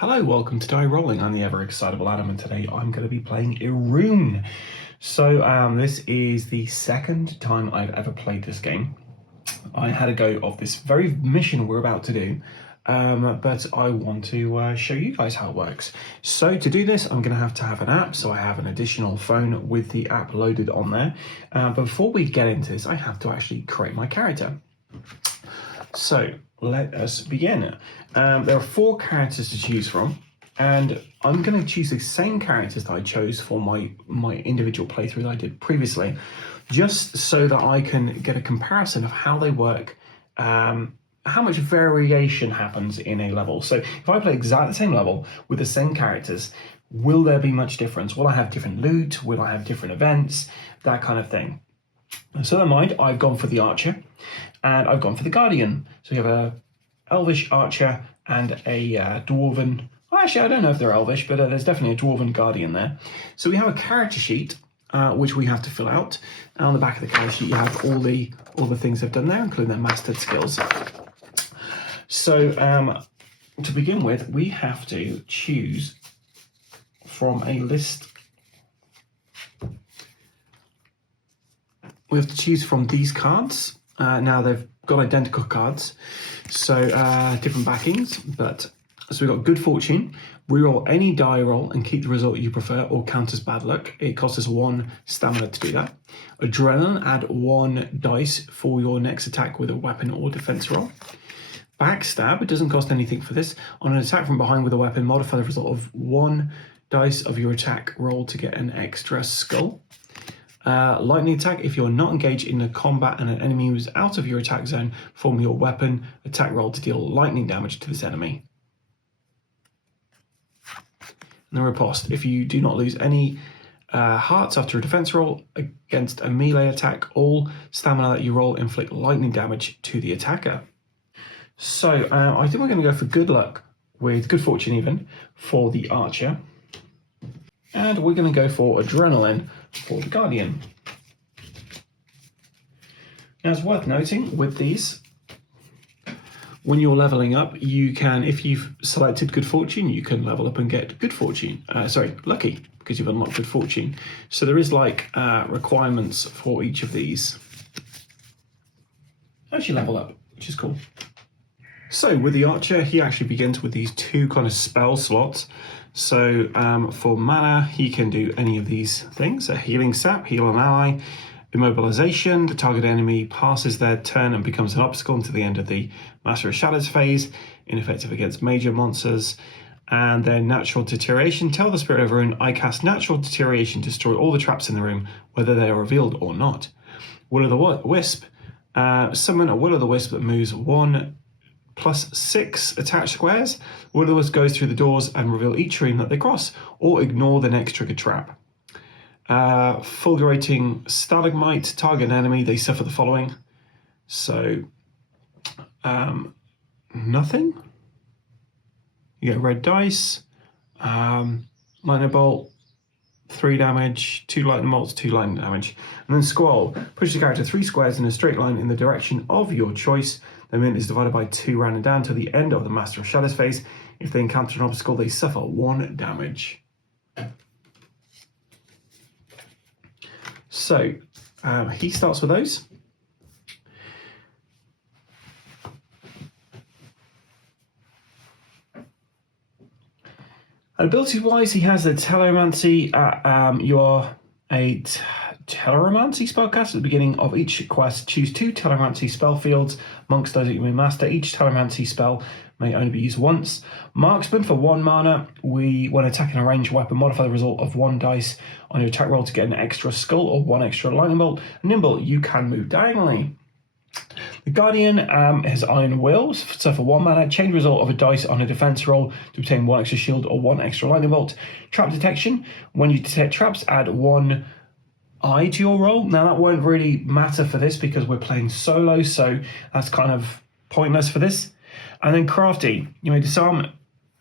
Hello, welcome to Die Rolling. I'm the ever excitable Adam, and today I'm going to be playing Irune. So this is the second time I've ever played this game. I had a go of this very mission we're about to do, but I want to show you guys how it works. So to do this, I'm going to have an app, so I have an additional phone with the app loaded on there. But before we get into this, I have to actually create my character. So let us begin. There are 4 characters to choose from, and I'm going to choose the same characters that I chose for my individual playthrough that I did previously, just so that I can get a comparison of how they work, how much variation happens in a level. So if I play exactly the same level with the same characters, will there be much difference? Will I have different loot? Will I have different events? That kind of thing. So in mind, I've gone for the archer, and I've gone for the guardian. So you have a elvish archer and a dwarven. Well, actually, I don't know if they're elvish, but there's definitely a dwarven guardian there. So we have a character sheet which we have to fill out. And on the back of the character sheet, you have all the things they've done there, including their mastered skills. So to begin with, we have to choose from a list. We have to choose from these cards. Now they've got identical cards, so different backings, but so we've got Good Fortune. Reroll any die roll and keep the result you prefer or count as bad luck. It costs us 1 stamina to do that. Adrenaline, add 1 dice for your next attack with a weapon or defense roll. Backstab, it doesn't cost anything for this. On an attack from behind with a weapon, modify the result of 1 dice of your attack roll to get an extra skull. Lightning attack, if you're not engaged in a combat and an enemy is out of your attack zone, form your weapon attack roll to deal lightning damage to this enemy. And the riposte, if you do not lose any hearts after a defense roll against a melee attack, all stamina that you roll inflict lightning damage to the attacker. So I think we're going to go for good luck with good fortune even for the archer. And we're going to go for adrenaline for the guardian. Now it's worth noting with these, when you're leveling up, you can, if you've selected good fortune, you can level up and get good fortune. Lucky, because you've unlocked good fortune. So there is like requirements for each of these as you level up, which is cool. So with the archer, he actually begins with these 2 kind of spell slots. So for mana, he can do any of these things. A healing sap, heal an ally. Immobilization, the target enemy passes their turn and becomes an obstacle until the end of the Master of Shadows phase, ineffective against major monsters. And then natural deterioration, tell the spirit of Irune, I cast natural deterioration to destroy all the traps in the room, whether they are revealed or not. Will of the Wisp, summon a Will of the Wisp that moves 1 plus 6 attached squares. Will of the Wisp goes through the doors and reveal each room that they cross, or ignore the next triggered trap. Fulgurating Stalagmite, target enemy, they suffer the following. So, nothing. You get red dice, lightning bolt, 3 damage, 2 lightning bolts, 2 lightning damage. And then Squall, push the character 3 squares in a straight line in the direction of your choice. The movement is divided by 2 rounded down to the end of the Master of Shadows phase. If they encounter an obstacle, they suffer 1 damage. So he starts with those. Ability-wise, he has a Teleromancy. You are a Teleromancy spellcaster at the beginning of each quest. Choose 2 Teleromancy spell fields amongst those that you may master. Each Teleromancy spell may only be used once. Marksman for 1 mana. When attacking a ranged weapon, modify the result of 1 dice on your attack roll to get an extra skull or 1 extra lightning bolt. Nimble, you can move diagonally. The Guardian has Iron Will, so for 1 mana, change result of a dice on a defense roll to obtain 1 extra shield or 1 extra lightning bolt. Trap detection, when you detect traps, add 1 eye to your roll. Now that won't really matter for this because we're playing solo, so that's kind of pointless for this. And then Crafty, you may disarm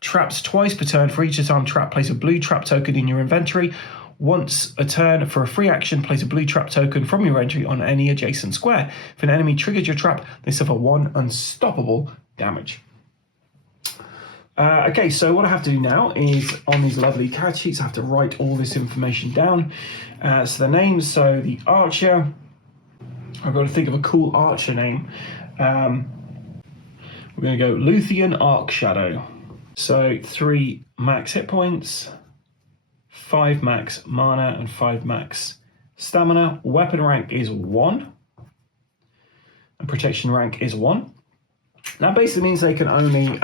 traps twice per turn. For each disarmed trap, place a blue trap token in your inventory. Once a turn, for a free action, place a blue trap token from your inventory on any adjacent square. If an enemy triggers your trap, they suffer 1 unstoppable damage. Okay, so what I have to do now is, on these lovely character sheets, I have to write all this information down. So the names, so the archer, I've got to think of a cool archer name. We're going to go Luthien Arcshadow. So 3 max hit points, 5 max mana, and 5 max stamina. Weapon rank is 1, and protection rank is 1. That basically means they can only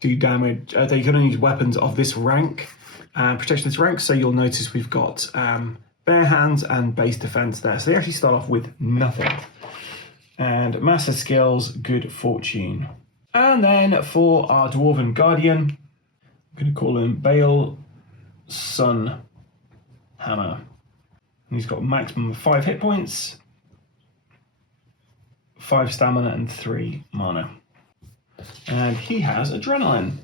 do damage, they can only use weapons of this rank, protection this rank, so you'll notice we've got bare hands and base defense there. So they actually start off with nothing. And master skills, good fortune. And then for our Dwarven Guardian, I'm going to call him Bale Sun Hammer. And he's got a maximum of 5 hit points, 5 stamina, and 3 mana. And he has Adrenaline.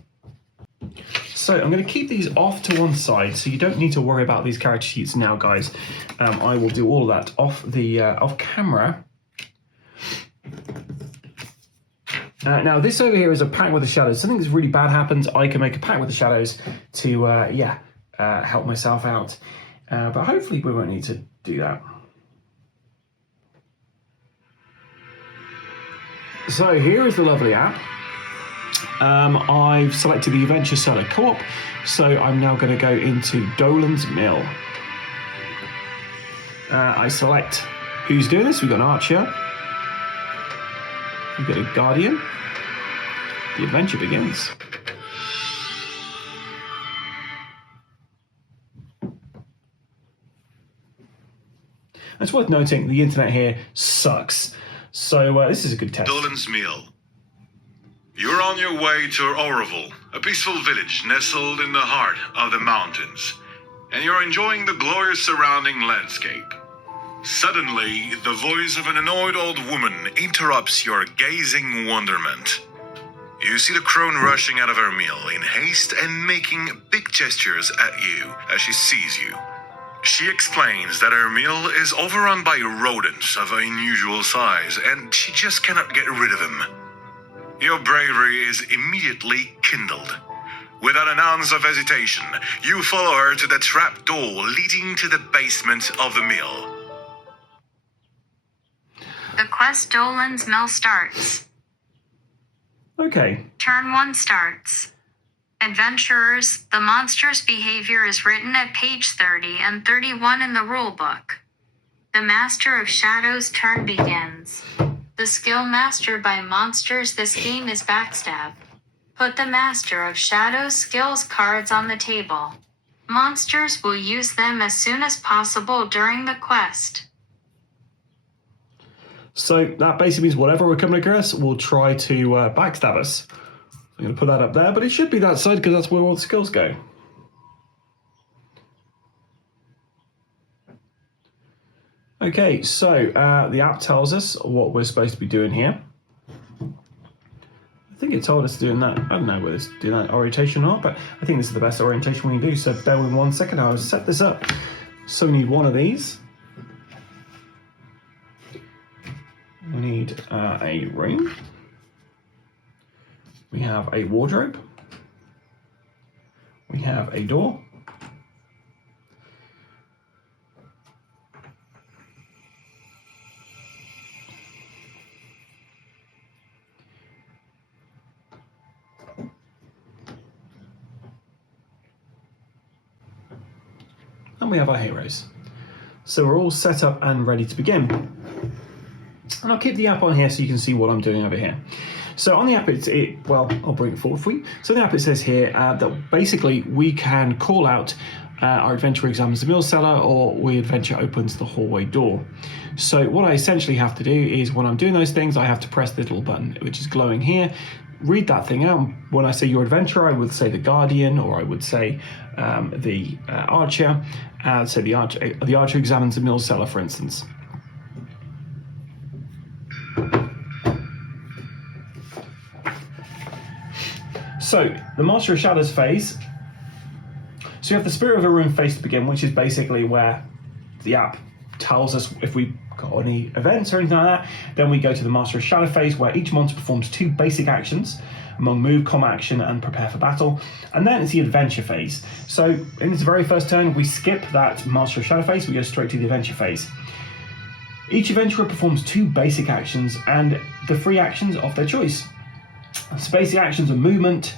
So I'm going to keep these off to one side, so you don't need to worry about these character sheets now, guys. I will do all of that off camera. Now this over here is a pact with the shadows. Something that's really bad happens, I can make a pact with the shadows to help myself out. But hopefully we won't need to do that. So here is the lovely app. I've selected the Adventure Cellar Co-op, so I'm now going to go into Dolan's Mill. I select who's doing this. We've got an archer, we've got a guardian. The adventure begins. It's worth noting the internet here sucks, so this is a good test. Dolan's Mill. You're on your way to Oroville, a peaceful village nestled in the heart of the mountains, and you're enjoying the glorious surrounding landscape. Suddenly, the voice of an annoyed old woman interrupts your gazing wonderment. You see the crone rushing out of her mill in haste and making big gestures at you as she sees you. She explains that her mill is overrun by rodents of unusual size, and she just cannot get rid of them. Your bravery is immediately kindled. Without an ounce of hesitation, you follow her to the trap door leading to the basement of the mill. The quest Dolan's Mill starts. Okay. Turn 1 starts. Adventurers, the monster's behavior is written at page 30 and 31 in the rulebook. The Master of Shadows turn begins. The skill mastered by monsters this game is Backstab. Put the Master of Shadows skills cards on the table. Monsters will use them as soon as possible during the quest. So that basically means whatever we're coming across, we'll try to backstab us. I'm going to put that up there, but it should be that side because that's where all the skills go. Okay, so the app tells us what we're supposed to be doing here. I think it told us doing that. I don't know whether it's doing that orientation or not, but I think this is the best orientation we can do. So bear with me 1 second, I'll set this up. So we need one of these. We need a room. We have a wardrobe. We have a door. And we have our heroes. So we're all set up and ready to begin. And I'll keep the app on here so you can see what I'm doing over here. So on the app, well, I'll bring it forward for you. So on the app, it says here that basically we can call out our adventurer examines the mill cellar, or we adventure opens the hallway door. So what I essentially have to do is, when I'm doing those things, I have to press the little button, which is glowing here, read that thing out. When I say your adventurer, I would say the guardian, or I would say the archer. So the archer examines the mill cellar, for instance. So, the Master of Shadows phase. So you have the Spirit of a Room phase to begin, which is basically where the app tells us if we've got any events or anything like that. Then we go to the Master of Shadow phase, where each monster performs 2 basic actions. among move, combat action, and prepare for battle. And then it's the adventure phase. So in this very first turn, we skip that Master of Shadow phase, we go straight to the adventure phase. Each adventurer performs 2 basic actions and the free actions of their choice. So basic actions are movement,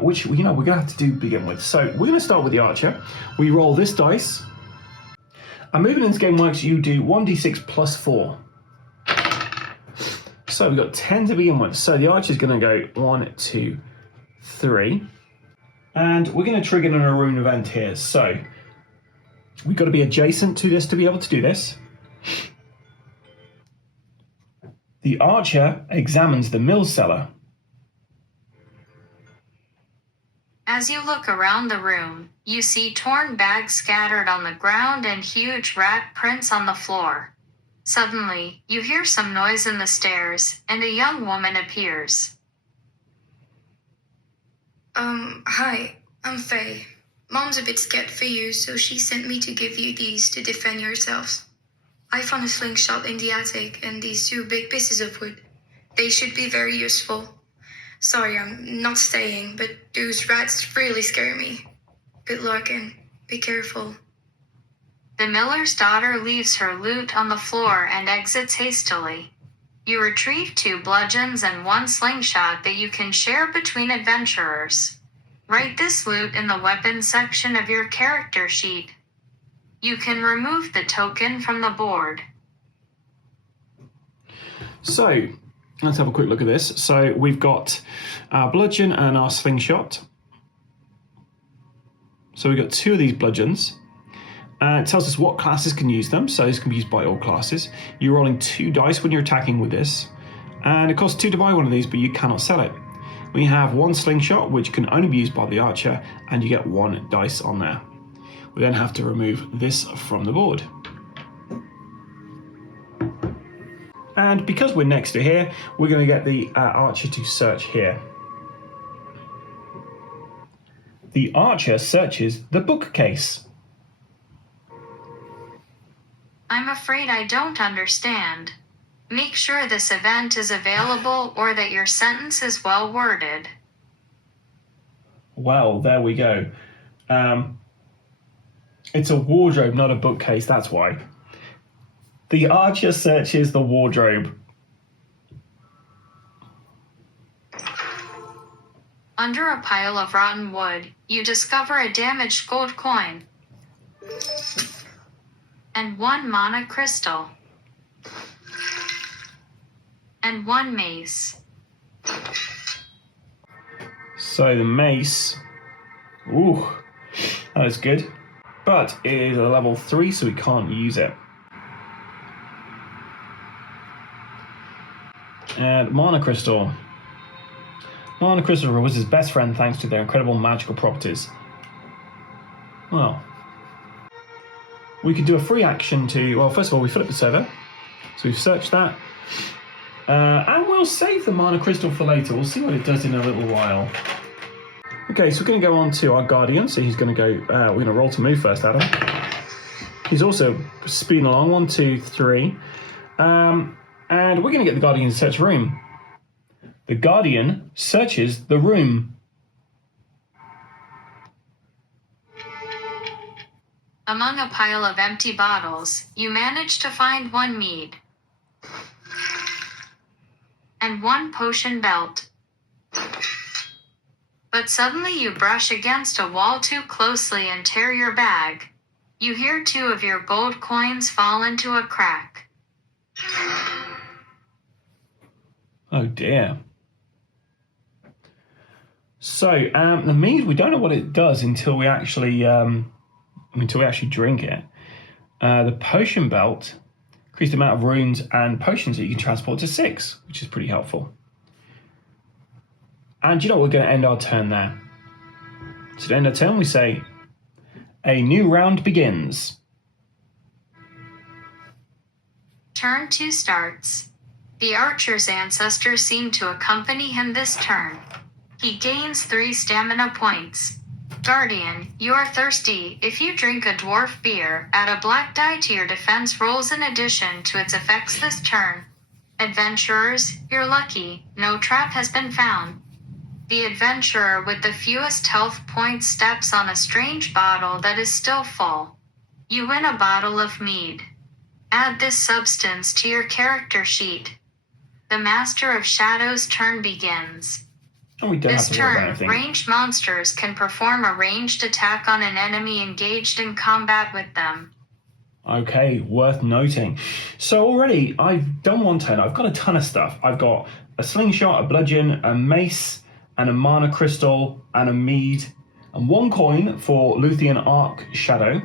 which we're going to have to begin with. So we're going to start with the archer. We roll this dice. And movement in this game works, you do 1d6 plus 4. So we've got 10 to begin with. So the archer's going to go 1, 2, 3. And we're going to trigger an Ahroun event here. So we've got to be adjacent to this to be able to do this. The archer examines the mill cellar. As you look around the room, you see torn bags scattered on the ground and huge rat prints on the floor. Suddenly, you hear some noise in the stairs, and a young woman appears. Hi, I'm Faye. Mom's a bit scared for you, so she sent me to give you these to defend yourselves. I found a slingshot in the attic and these 2 big pieces of wood. They should be very useful. Sorry, I'm not staying, but those rats really scare me. Good luck and be careful. The miller's daughter leaves her loot on the floor and exits hastily. You retrieve 2 bludgeons and 1 slingshot that you can share between adventurers. Write this loot in the weapons section of your character sheet. You can remove the token from the board. So let's have a quick look at this. So we've got our bludgeon and our slingshot. So we've got 2 of these bludgeons. It tells us what classes can use them. So this can be used by all classes. You're rolling 2 dice when you're attacking with this. And it costs 2 to buy one of these, but you cannot sell it. We have 1 slingshot, which can only be used by the archer, and you get 1 dice on there. We then have to remove this from the board. And because we're next to here, we're going to get the archer to search here. The archer searches the bookcase. I'm afraid I don't understand. Make sure this event is available or that your sentence is well worded. Well, there we go. It's a wardrobe, not a bookcase, that's why. The archer searches the wardrobe. Under a pile of rotten wood, you discover a damaged gold coin and 1 mana crystal and 1 mace. So the mace, ooh, that is good. But it is a level 3, so we can't use it. And Mana Crystal. Mana Crystal was his best friend thanks to their incredible magical properties. Well, we could do a free action to, well, first of all, we fill up the server. So we've searched that. And we'll save the Mana Crystal for later. We'll see what it does in a little while. Okay, so we're going to go on to our Guardian. So he's going to go, we're going to roll to move first, Adam. He's also speeding along, 1, 2, 3. And we're going to get the Guardian to search a room. The Guardian searches the room. Among a pile of empty bottles, you manage to find 1 mead and 1 potion belt. But suddenly you brush against a wall too closely and tear your bag. You hear 2 of your gold coins fall into a crack. Oh dear. So the mead, we don't know what it does until we actually drink it. The potion belt increased the amount of runes and potions that you can transport to 6, which is pretty helpful. And you know, we're going to end our turn there. So to end our turn, we say, a new round begins. Turn 2 starts. The archer's ancestors seem to accompany him this turn. He gains 3 stamina points. Guardian, you are thirsty. If you drink a dwarf beer, add a black die to your defense rolls in addition to its effects this turn. Adventurers, you're lucky. No trap has been found. The adventurer with the fewest health points steps on a strange bottle that is still full. You win a bottle of mead. Add this substance to your character sheet. The Master of Shadows' turn begins. Oh, we don't This have to worry about turn, anything. ranged monsters can perform a ranged attack on an enemy engaged in combat with them. Okay, worth noting. So already I've done one turn. I've got a ton of stuff. I've got a slingshot, a bludgeon, a mace, and a mana crystal, and a mead, and 1 coin for Luthien Arc Shadow.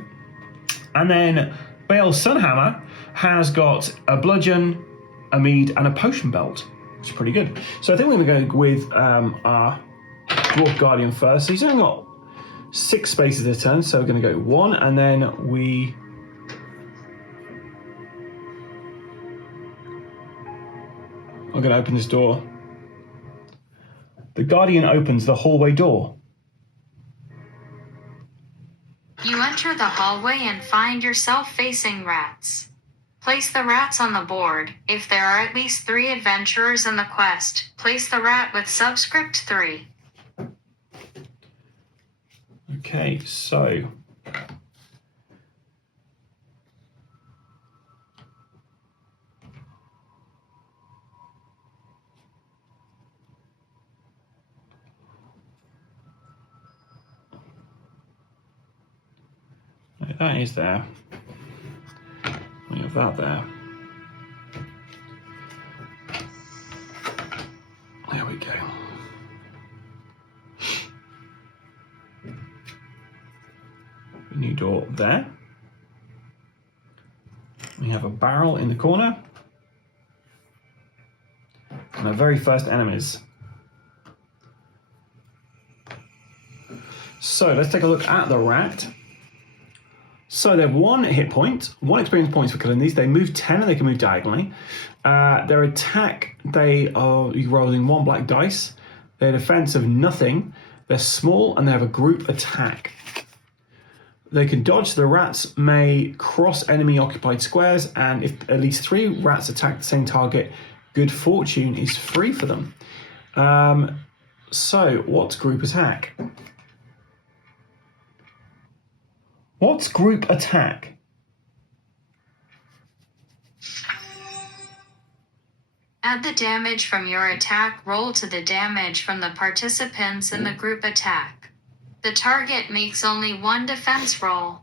And then Bale Sunhammer has got a bludgeon, a mead, and a potion belt. It's pretty good. So I think we're going to go with our Dwarf Guardian first. So he's only got 6 spaces this turn, so we're going to go 1, and then I'm going to open this door. The Guardian opens the hallway door. You enter the hallway and find yourself facing rats. Place the rats on the board. If there are at least 3 adventurers in the quest, place the rat with subscript 3. Okay, so that is there. We have that there. There we go. New door there. We have a barrel in the corner. And our very first enemies. So let's take a look at the rat. So they have 1 hit point, 1 experience points for killing these. They move 10 and they can move diagonally. Their attack, they are rolling 1 black dice. Their defense of nothing. They're small and they have a group attack. They can dodge. The rats may cross enemy occupied squares, and if at least 3 rats attack the same target, good fortune is free for them. So what's group attack? What's group attack? Add the damage from your attack roll to the damage from the participants in the group attack. The target makes only 1 defense roll.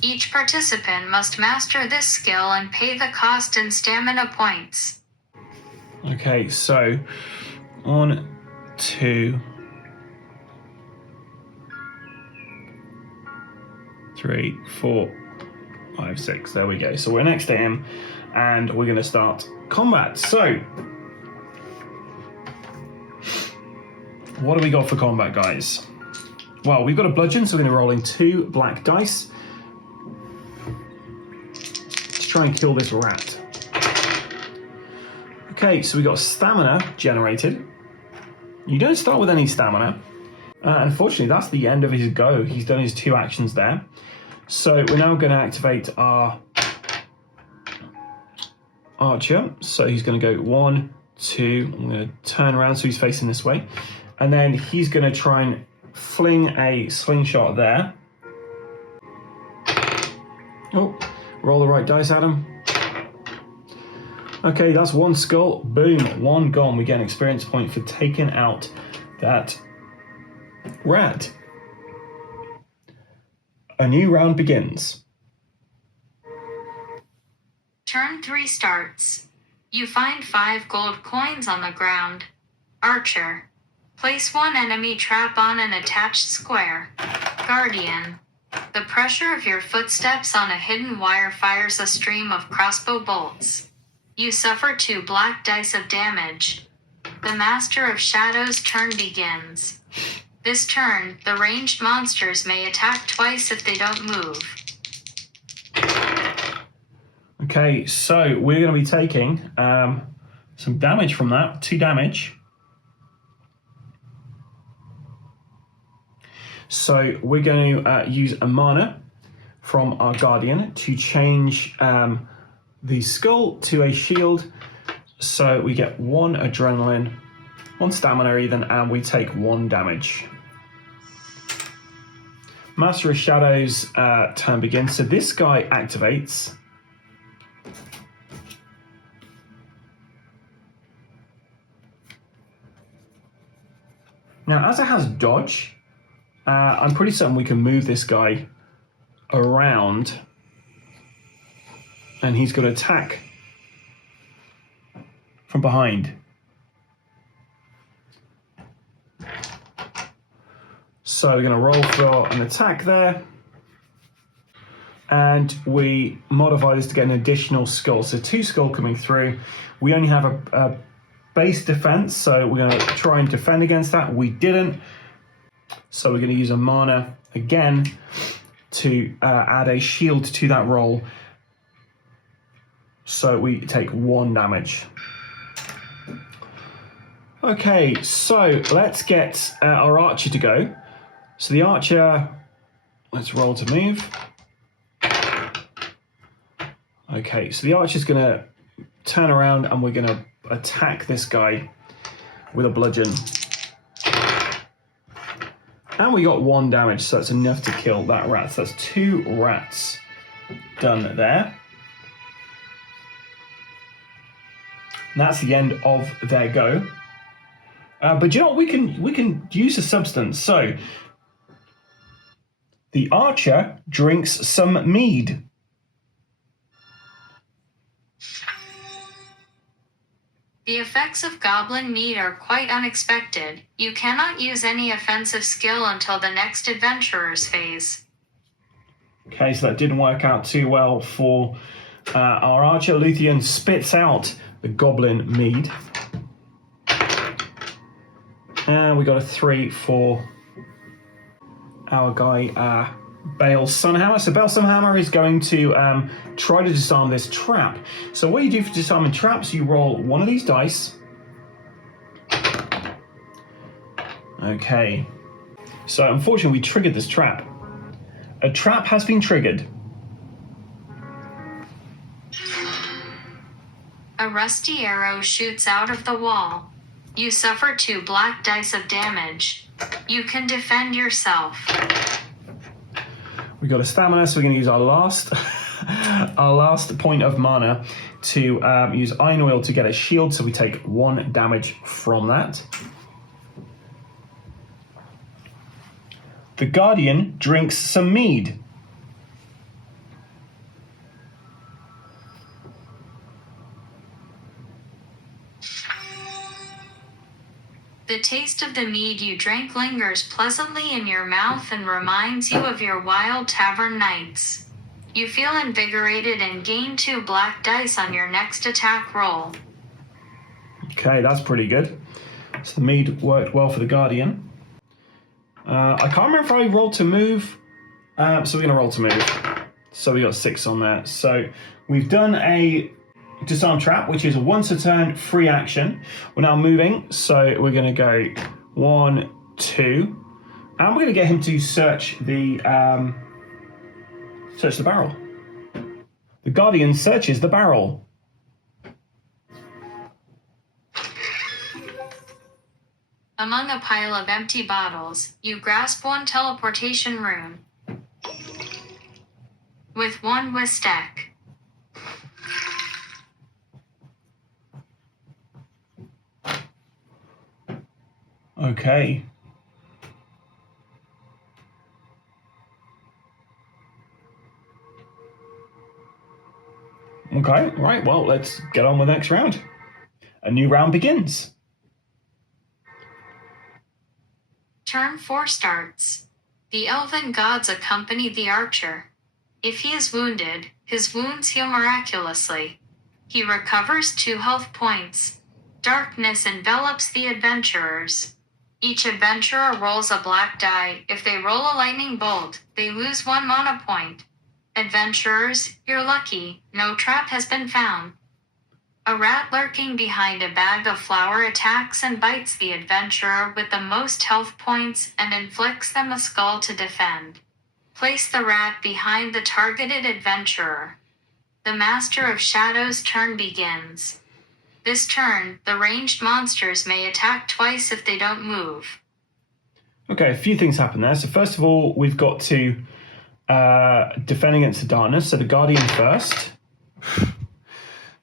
Each participant must master this skill and pay the cost in stamina points. Okay, so 1, 2, 3, 4, 5, 6. There we go. So we're next to him, and we're going to start combat. So, what do we got for combat, guys? Well, we've got a bludgeon, so we're going to roll in 2 black dice to try and kill this rat. Okay, so we got stamina generated. You don't start with any stamina. Unfortunately, that's the end of his go. He's done his 2 actions there. So we're now going to activate our archer. So he's going to go 1, 2. I'm going to turn around so he's facing this way. And then he's going to try and fling a slingshot there. Oh, roll the right dice, Adam. Okay, that's 1 skull. Boom, 1 gone. We get an experience point for taking out that rat. A new round begins. Turn 3 starts. You find 5 gold coins on the ground. Archer. Place 1 enemy trap on an attached square. Guardian. The pressure of your footsteps on a hidden wire fires a stream of crossbow bolts. You suffer 2 black dice of damage. The Master of Shadows' turn begins. This turn, the ranged monsters may attack twice if they don't move. Okay, so we're going to be taking some damage from that. 2 damage. So we're going to use a mana from our Guardian to change the skull to a shield. So we get 1 adrenaline 1 stamina even, and we take 1 damage. Master of Shadows turn begins. So this guy activates. Now, as it has dodge, I'm pretty certain we can move this guy around, and he's going to attack from behind. So we're going to roll for an attack there, and we modify this to get an additional skull. So 2 skull coming through. We only have a base defense, so we're going to try and defend against that. We didn't, so we're going to use a mana again to add a shield to that roll. So we take 1 damage. Okay, so let's get our archer to go. So the archer, let's roll to move. Okay, so the archer's going to turn around and we're going to attack this guy with a bludgeon. And we got 1 damage, so that's enough to kill that rat. So that's 2 rats done there. And that's the end of their go. But you know what? We can use a substance. So the archer drinks some mead. The effects of goblin mead are quite unexpected. You cannot use any offensive skill until the next adventurer's phase. Okay, so that didn't work out too well for our archer. Luthien spits out the goblin mead. And we got a 3 for our guy, Bale Sunhammer. So Bale Sunhammer is going to try to disarm this trap. So what you do for disarming traps, you roll 1 of these dice. Okay. So unfortunately we triggered this trap. A trap has been triggered. A rusty arrow shoots out of the wall. You suffer 2 black dice of damage. You can defend yourself. We got a stamina, so we're going to use our last our last point of mana to use Iron Oil to get a shield, so we take 1 damage from that. The Guardian drinks some mead. The taste of the mead you drank lingers pleasantly in your mouth and reminds you of your wild tavern nights. You feel invigorated and gain 2 black dice on your next attack roll. Okay, that's pretty good. So the mead worked well for the Guardian. I can't remember if I rolled to move, so we're going to roll to move. So we got 6 on there. So we've done a disarm trap, which is a once a turn free action. We're now moving, so we're going to go 1, 2, and we're going to get him to search the barrel. The Guardian searches the barrel. Among a pile of empty bottles, you grasp 1 teleportation rune. With 1 Wistek. Okay. Okay, right, well, let's get on with the next round. A new round begins. Turn 4 starts. The elven gods accompany the archer. If he is wounded, his wounds heal miraculously. He recovers 2 health points. Darkness envelops the adventurers. Each adventurer rolls a black die. If they roll a lightning bolt, they lose 1 mana point. Adventurers, you're lucky. No trap has been found. A rat lurking behind a bag of flour attacks and bites the adventurer with the most health points and inflicts them a skull to defend. Place the rat behind the targeted adventurer. The Master of Shadows' turn begins. This turn, the ranged monsters may attack twice if they don't move. Okay, a few things happen there. So first of all, we've got to defend against the darkness. So the Guardian first.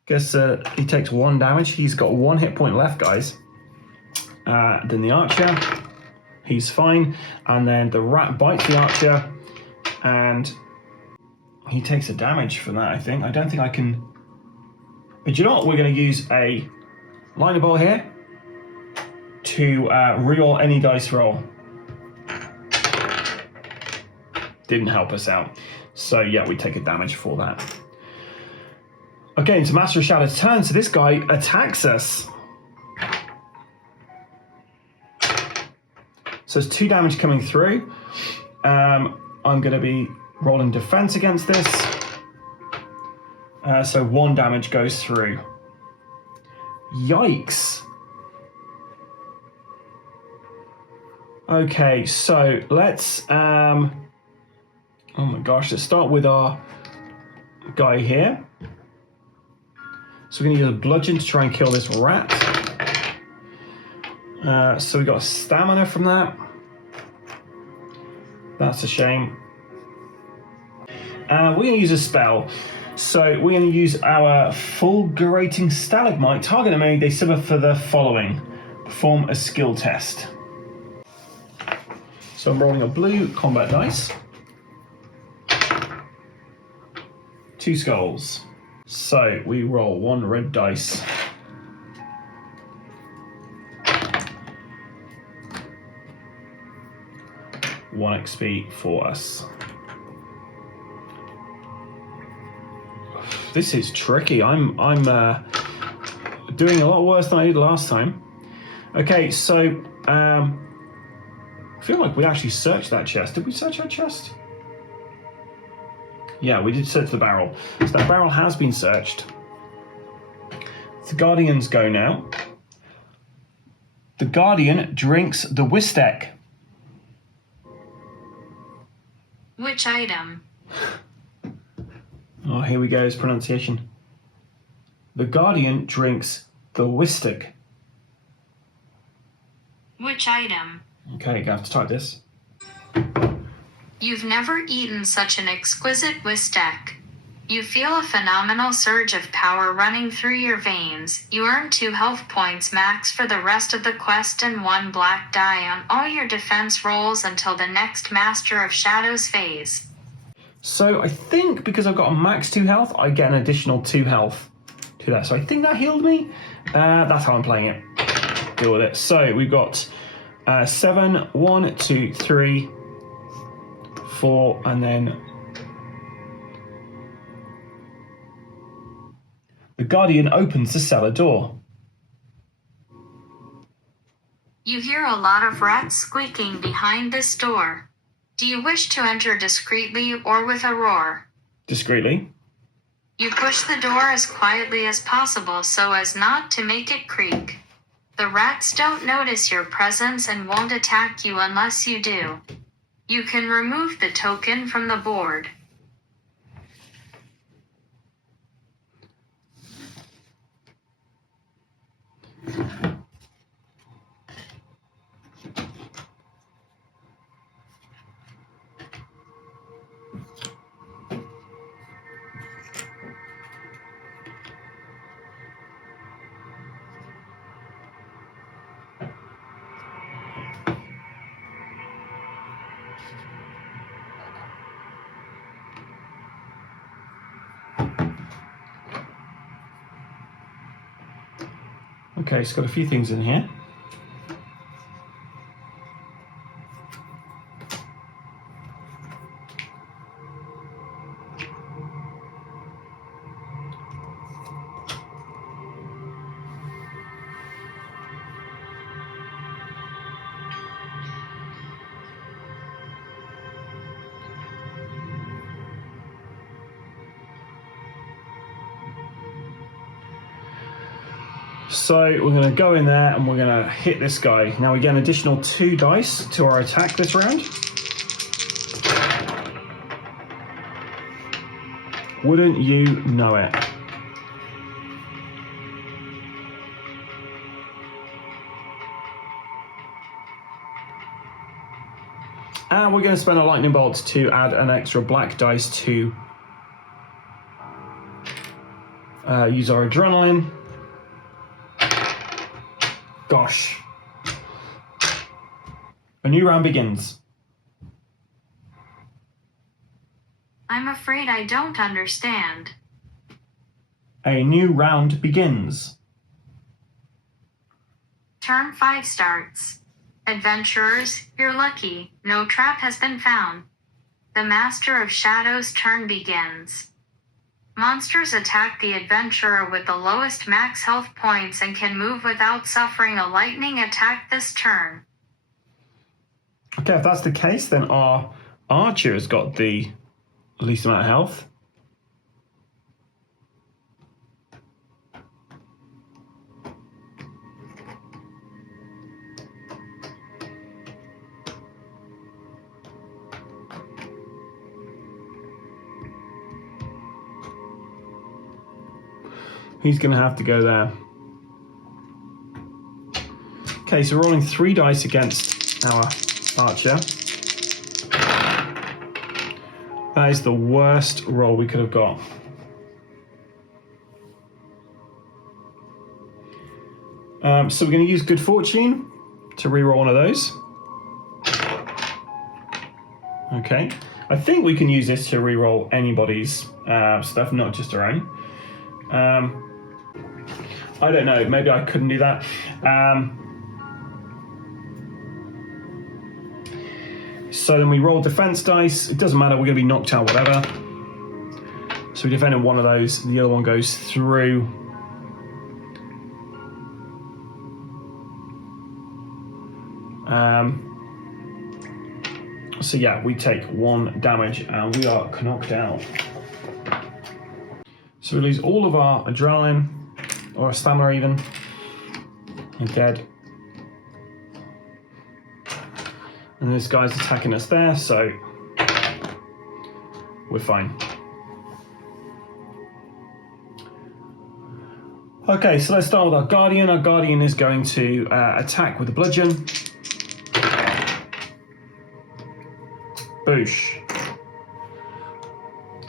Guess he takes 1 damage. He's got 1 hit point left, guys. Then the Archer, he's fine. And then the Rat bites the Archer, and he takes a damage from that, I think. I don't think I can... But you know what? We're going to use a Lightning Bolt here to reroll any dice roll. Didn't help us out. So yeah, we take a damage for that. Okay, into Master of Shadow's turn. So this guy attacks us. So there's 2 damage coming through. I'm going to be rolling defense against this. So 1 damage goes through. Yikes. Okay, so let's... oh my gosh, let's start with our guy here. So we're going to use a bludgeon to try and kill this rat. So we got stamina from that. That's a shame. We're going to use a spell. So we're going to use our Fulgurating Stalagmite. Target enemy, they suffer for the following. Perform a skill test. So I'm rolling a blue combat dice. 2 skulls. So we roll 1 red dice. One XP for us. This is tricky. I'm doing a lot worse than I did last time. Okay, so I feel like we actually searched that chest. Did we search that chest? Yeah, we did search the barrel. So that barrel has been searched. The Guardians go now. The Guardian drinks the Wistek. Which item? Oh, here we go, his pronunciation. The Guardian drinks the Wistek. Which item? Okay, I have to type this. You've never eaten such an exquisite Wistek. You feel a phenomenal surge of power running through your veins. You earn 2 health points max for the rest of the quest and 1 black die on all your defense rolls until the next Master of Shadows phase. So I think because I've got a max 2 health, I get an additional 2 health to that. So I think that healed me. That's how I'm playing it. Deal with it. So we've got 7, 1, 2, 3, 4, and then the Guardian opens the cellar door. You hear a lot of rats squeaking behind this door. Do you wish to enter discreetly or with a roar? Discreetly. You push the door as quietly as possible so as not to make it creak. The rats don't notice your presence and won't attack you unless you do. You can remove the token from the board. Okay, it's got a few things in here. So we're going to go in there and we're going to hit this guy. Now we get an additional 2 dice to our attack this round. Wouldn't you know it? And we're going to spend a lightning bolt to add an extra black dice to use our adrenaline. Gosh. A new round begins. I'm afraid I don't understand. A new round begins. Turn 5 starts. Adventurers, you're lucky. No trap has been found. The Master of Shadows' turn begins. Monsters attack the adventurer with the lowest max health points and can move without suffering a lightning attack this turn. Okay, if that's the case, then our archer has got the least amount of health. He's going to have to go there. Okay, so we're rolling 3 dice against our archer. That is the worst roll we could have got. So we're going to use Good Fortune to reroll one of those. Okay. I think we can use this to reroll anybody's stuff, not just our own. I don't know, maybe I couldn't do that. So then we roll defense dice. It doesn't matter, we're going to be knocked out, whatever. So we defend in one of those, the other one goes through. So yeah, we take 1 damage and we are knocked out. So we lose all of our adrenaline, or stamina even. We're dead. And this guy's attacking us there, so we're fine. Okay, so let's start with our Guardian. Our Guardian is going to attack with a bludgeon. Boosh.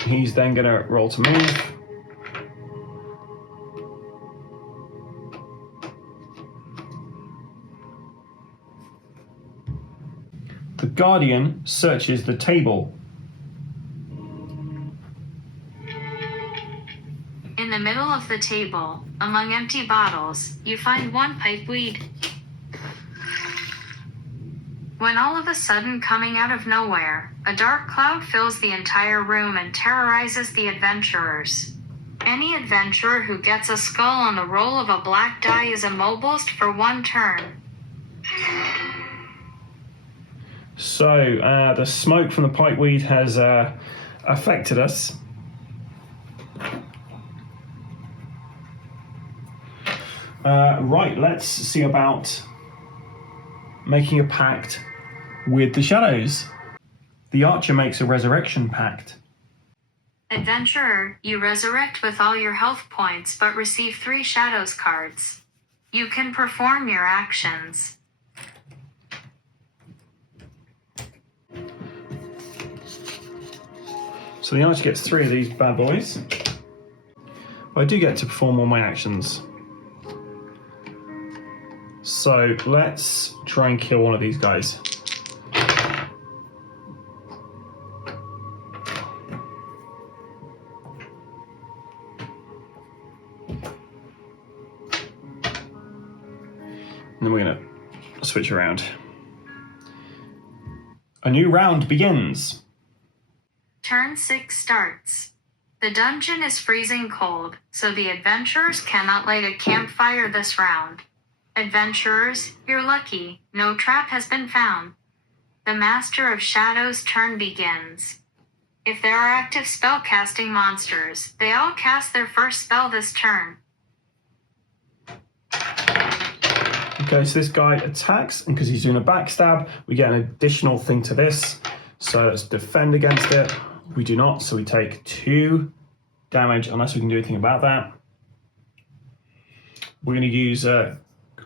He's then going to roll to move. The Guardian searches the table. In the middle of the table, among empty bottles, you find 1 pipeweed. When all of a sudden, coming out of nowhere, a dark cloud fills the entire room and terrorizes the adventurers. Any adventurer who gets a skull on the roll of a black die is immobilized for 1 turn. So the smoke from the pipeweed has affected us. Right, let's see about making a pact with the shadows. The archer makes a resurrection pact. Adventurer, you resurrect with all your health points but receive 3 shadows cards. You can perform your actions. So the archer gets 3 of these bad boys. But I do get to perform all my actions. So let's try and kill one of these guys. And then we're going to switch around. A new round begins. Turn 6 starts. The dungeon is freezing cold, so the adventurers cannot light a campfire this round. Adventurers, you're lucky. No trap has been found. The Master of Shadows' turn begins. If there are active spellcasting monsters, they all cast their first spell this turn. Okay, so this guy attacks, and because he's doing a backstab, we get an additional thing to this. So let's defend against it. We do not, so we take 2 damage unless we can do anything about that. We're going to use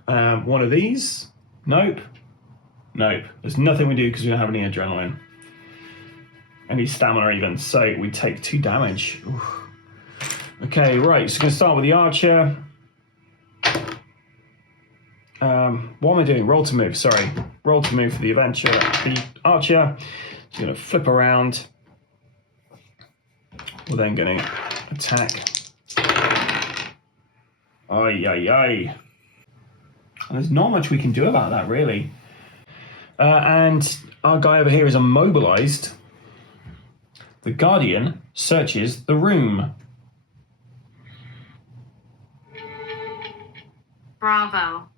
one of these. Nope. Nope. There's nothing we do because we don't have any adrenaline. Any stamina even. So we take 2 damage. Oof. Okay, right. So we're going to start with the archer. What am I doing? Roll to move, sorry. Roll to move for the adventure. The archer is going to flip around. We're then going to attack. Ay, ay, ay. And there's not much we can do about that, really. And our guy over here is immobilized. The Guardian searches the room. Bravo.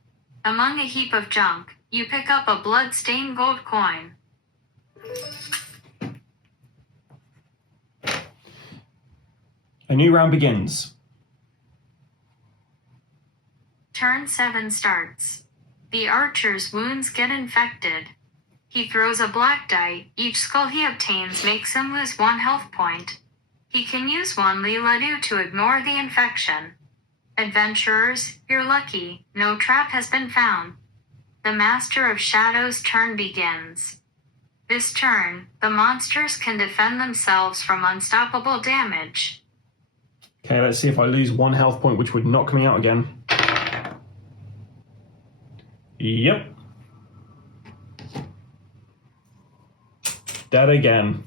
Among a heap of junk, you pick up a blood-stained gold coin. A new round begins. Turn 7 starts. The archer's wounds get infected. He throws a black die. Each skull he obtains makes him lose 1 health point. He can use 1 Leeladu to ignore the infection. Adventurers, you're lucky. No trap has been found. The Master of Shadows' turn begins. This turn, the monsters can defend themselves from unstoppable damage. Okay, let's see if I lose 1 health point, which would knock me out again. Yep. Dead again.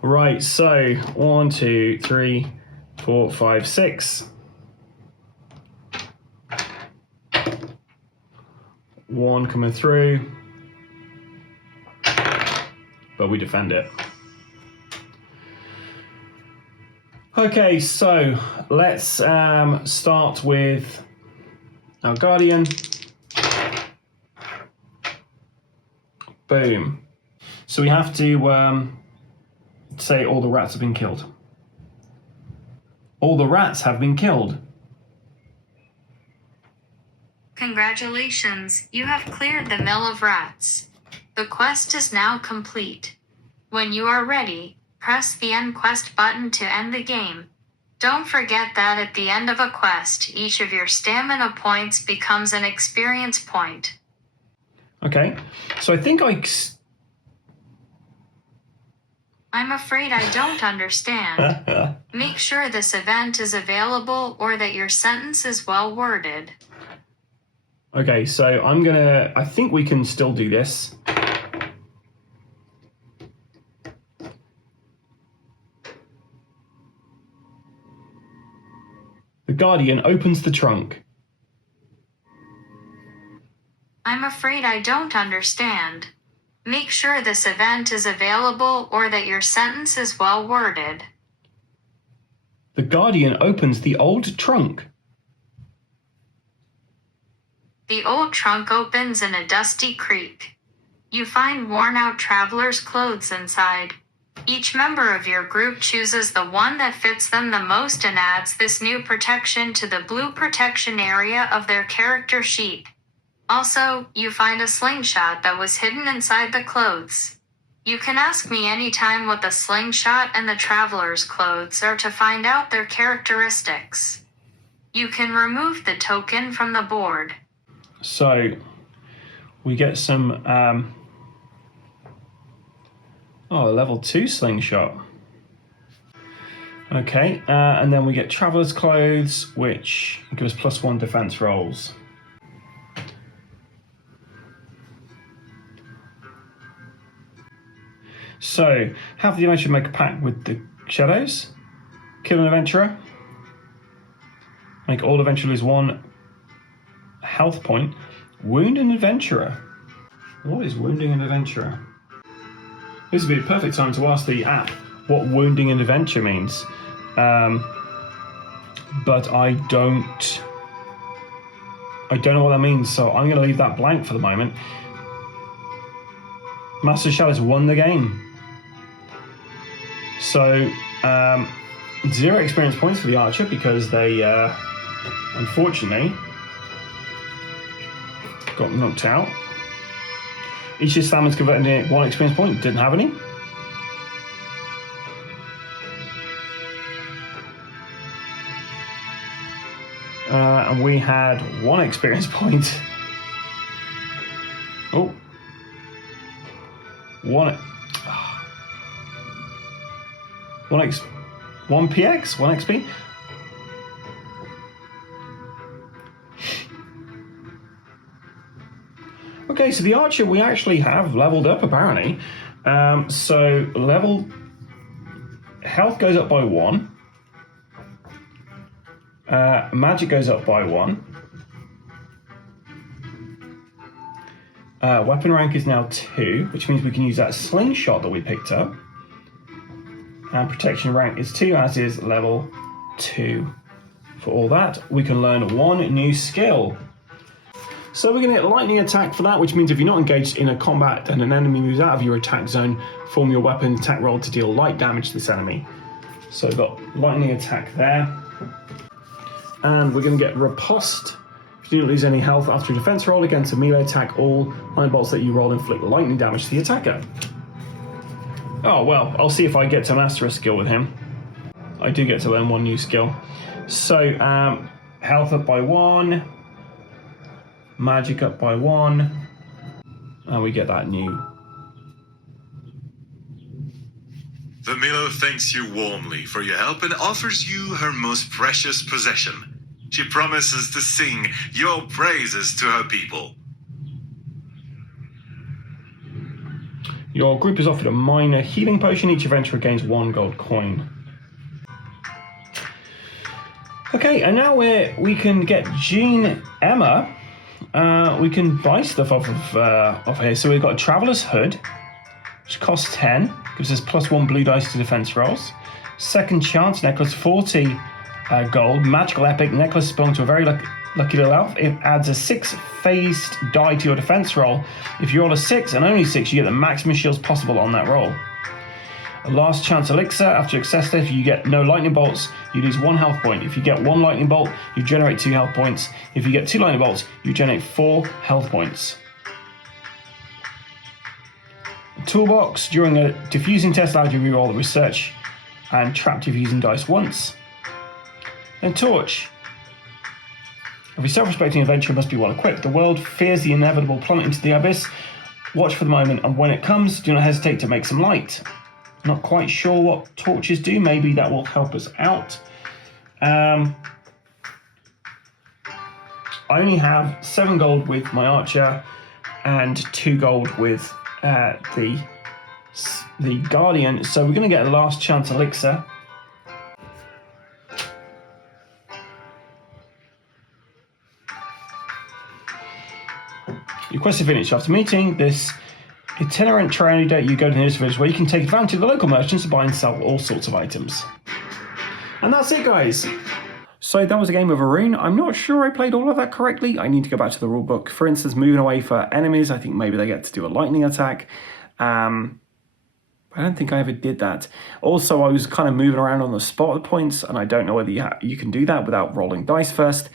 Right, so 1, 2, 3, 4, 5, 6. 1 coming through. But we defend it. Okay, so let's start with our Guardian. Boom. So we have to say all the rats have been killed. All the rats have been killed. Congratulations, you have cleared the Mill of Rats. The quest is now complete. When you are ready, press the End Quest button to end the game. Don't forget that at the end of a quest, each of your stamina points becomes an experience point. Okay, so I think I'm afraid I don't understand. Make sure this event is available or that your sentence is well worded. Okay, so I think we can still do this. The Guardian opens the trunk. I'm afraid I don't understand. Make sure this event is available or that your sentence is well worded. The Guardian opens the old trunk. The old trunk opens in a dusty creek. You find worn-out travelers' clothes inside. Each member of your group chooses the one that fits them the most and adds this new protection to the blue protection area of their character sheet. Also, you find a slingshot that was hidden inside the clothes. You can ask me anytime what the slingshot and the traveler's clothes are to find out their characteristics. You can remove the token from the board. So we get some a level 2 slingshot. Okay, and then we get traveler's clothes, which gives us +1 defense rolls. So, have the adventurer make a pact with the shadows. Kill an adventurer. Make all adventurers 1 health point. Wound an adventurer. What is wounding an adventurer? This would be a perfect time to ask the app what wounding an adventure means. But I don't know what that means, so I'm going to leave that blank for the moment. Master Shadows won the game. So, 0 experience points for the archer because they, unfortunately, got knocked out. Each of your stamina's converted into 1 experience point. Didn't have any. And we had 1 experience point. Oh. One PX, 1 XP. Okay, so the archer we actually have leveled up apparently. So health goes up by 1. Magic goes up by 1. Weapon rank is now 2, which means we can use that slingshot that we picked up. And protection rank is 2, as is level 2. For all that, we can learn 1 new skill. So we're going to get lightning attack for that, which means if you're not engaged in a combat and an enemy moves out of your attack zone, form your weapon attack roll to deal light damage to this enemy. So we've got lightning attack there. And we're going to get riposte. If you don't lose any health after a defense roll against a melee attack, all iron bolts that you roll inflict lightning damage to the attacker. Oh, well, I'll see if I get to master a skill with him. I do get to learn 1 new skill. So, health up by 1. Magic up by 1. And we get that new. The Milo thanks you warmly for your help and offers you her most precious possession. She promises to sing your praises to her people. Your group is offered a minor healing potion. Each adventurer gains 1 gold coin. Okay, and now we can get Jean Emma. We can buy stuff off here. So we've got a Traveler's Hood, which costs 10. Gives us +1 blue dice to defense rolls. Second Chance necklace, 40 gold. Magical Epic necklace belongs to a very lucky little elf. It adds a 6-faced die to your defense roll. If you roll a 6 and only 6, you get the maximum shields possible on that roll. A Last Chance Elixir. After success, if you get no lightning bolts, you lose 1 health point. If you get 1 lightning bolt, you generate 2 health points. If you get 2 lightning bolts, you generate 4 health points. A Toolbox. During a diffusing test, allows you to reroll the research and trap diffusing dice once. And Torch. Every self-respecting adventurer must be well equipped. The world fears the inevitable plummet into the abyss. Watch for the moment, and when it comes, do not hesitate to make some light. Not quite sure what torches do. Maybe that will help us out. I only have 7 gold with my archer and 2 gold with the guardian. So we're going to get a Last Chance Elixir. Your quest is finished. After meeting this itinerant trader, you go to the nearest village where you can take advantage of the local merchants to buy and sell all sorts of items. And that's it, guys. So that was a game of Arune. I'm not sure I played all of that correctly. I need to go back to the rulebook. For instance, moving away for enemies, I think maybe they get to do a lightning attack. I don't think I ever did that. Also, I was kind of moving around on the spot points, and I don't know whether you can do that without rolling dice first.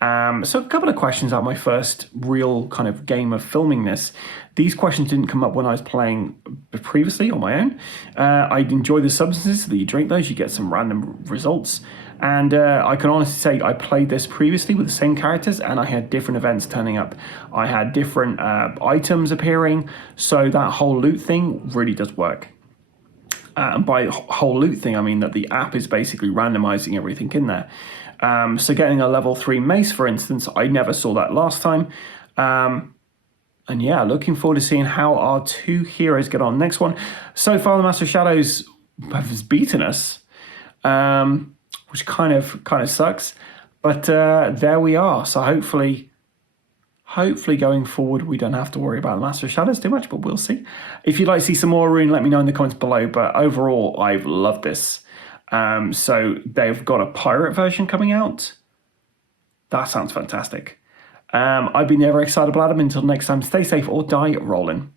So a couple of questions out my first real kind of game of filming this. These questions didn't come up when I was playing previously on my own. I enjoy the substances that you drink those, you get some random results. And I can honestly say I played this previously with the same characters and I had different events turning up. I had different items appearing, so that whole loot thing really does work. And by whole loot thing, I mean that the app is basically randomizing everything in there. So getting a level 3 mace, for instance, I never saw that last time. And yeah, looking forward to seeing how our 2 heroes get on. Next one, so far the Master of Shadows has beaten us, which kind of sucks. But there we are. So hopefully going forward, we don't have to worry about the Master of Shadows too much, but we'll see. If you'd like to see some more Rune, let me know in the comments below. But overall, I've loved this. So they've got a pirate version coming out. That sounds fantastic. I've been the ever excitable Adam. Until next time, stay safe or die rolling.